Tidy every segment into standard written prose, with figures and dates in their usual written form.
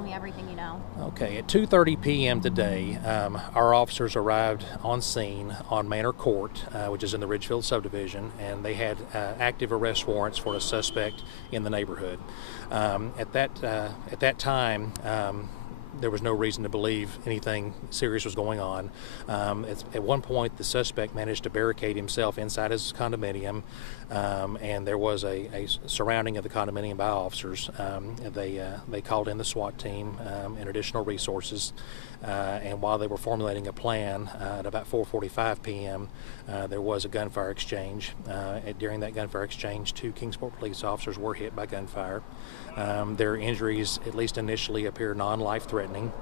tell me everything you know. Okay, at 2:30 p.m. today, our officers arrived on scene on Manor Court, which is in the Ridgefield subdivision, and they had active arrest warrants for a suspect in the neighborhood. At that time, there was no reason to believe anything serious was going on. At one point, the suspect managed to barricade himself inside his condominium, and there was a surrounding of the condominium by officers. They called in the SWAT team and additional resources, and while they were formulating a plan at about 4:45 p.m., there was a gunfire exchange. During that gunfire exchange, 2 Kingsport police officers were hit by gunfire. Their injuries, at least initially, appear non-life-threatening.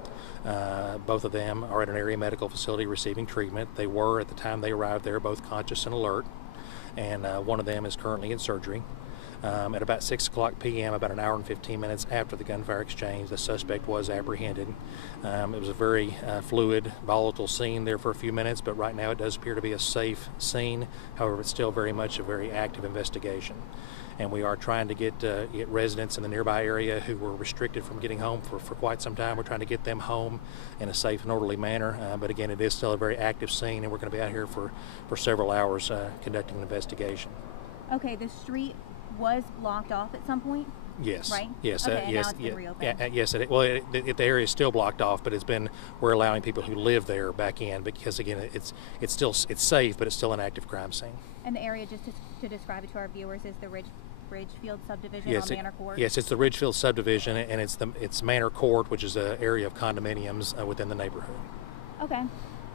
Both of them are at an area medical facility receiving treatment. They were, at the time they arrived there, both conscious and alert, and one of them is currently in surgery. At about 6 o'clock p.m., about an hour and 15 minutes after the gunfire exchange, the suspect was apprehended. It was a very fluid, volatile scene there for a few minutes, but right now it does appear to be a safe scene. However, it's still very much a very active investigation. And we are trying to get residents in the nearby area who were restricted from getting home for quite some time. We're trying to get them home in a safe and orderly manner. But again, it is still a very active scene, and we're going to be out here for several hours conducting an investigation. Okay, the street was blocked off at some point? Yes. Right? Yes. Okay, and yes. now it's been reopened. Yes. The area is still blocked off, but we're allowing people who live there back in because again, it's safe, but it's still an active crime scene. And the area, just to describe it to our viewers, is the Ridgefield subdivision on Manor Court? Yes, it's the Ridgefield subdivision, and it's Manor Court, which is an area of condominiums within the neighborhood. Okay.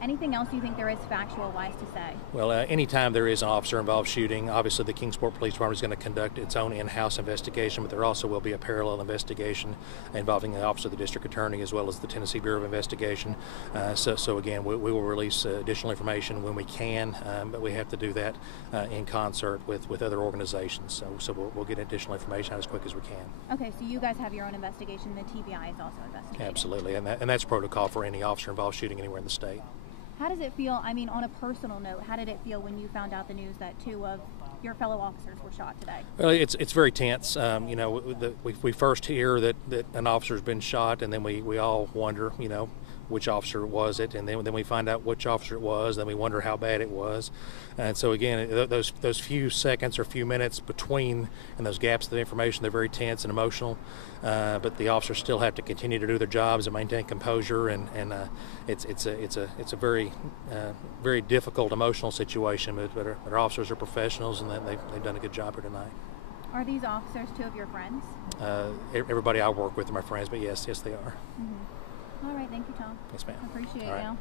Anything else you think there is factual-wise to say? Well, anytime there is an officer-involved shooting, obviously the Kingsport Police Department is going to conduct its own in-house investigation, but there also will be a parallel investigation involving the Office of the District Attorney as well as the Tennessee Bureau of Investigation. So again, we will release additional information when we can, but we have to do that in concert with other organizations. So we'll get additional information out as quick as we can. Okay, so you guys have your own investigation. The TBI is also investigating. Absolutely, and that's protocol for any officer-involved shooting anywhere in the state. How does it feel, I mean, on a personal note, how did it feel when you found out the news that 2 of your fellow officers were shot today? Well, it's very tense. We first hear that an officer's been shot, and then we all wonder, which officer was it, and then we find out which officer it was, then we wonder how bad it was. And so again, those few seconds or few minutes between and those gaps of information, they're very tense and emotional, but the officers still have to continue to do their jobs and maintain composure, and it's a very very difficult emotional situation, but our officers are professionals, and they've done a good job here tonight. Are these officers 2 of your friends? Everybody I work with are my friends, but yes they are. Mm-hmm. All right, thank you, Tom. Yes, ma'am. I appreciate it now.